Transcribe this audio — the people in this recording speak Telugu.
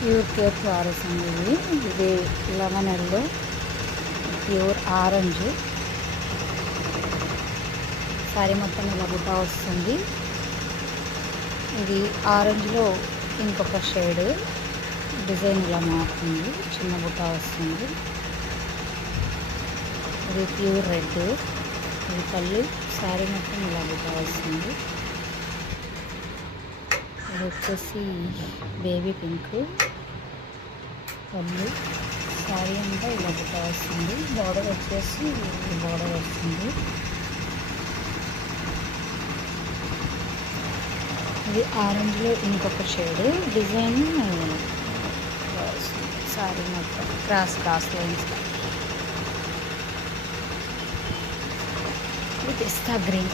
ప్యూర్ కేప్ ఫ్లవర్స్ అండి ఇది lemon yellow, pure orange. Sari మొత్తం ఇలా బుట్ట వస్తుంది. ఇది ఆరెంజ్లో ఇంకొక షేడ్ డిజైన్ ఇలా మారుతుంది, చిన్న బుట్ట వస్తుంది. ఇది ప్యూర్ రెడ్, ఇది పళ్ళు. శారీ మొత్తం ఇలా బుట్ట వస్తుంది. ఇది వచ్చేసి బేబీ పింక్ పళ్ళు. శారీ అంతా ఇలా బుట్ట వస్తుంది. బార్డర్ వచ్చేసి బార్డర్ వస్తుంది. ఇది ఆరెంజ్లో ఇంకొక షేడ్ డిజైన్ శారీ మొత్తం క్రాస్ లైన్స్. ఇది పిస్తా గ్రీన్.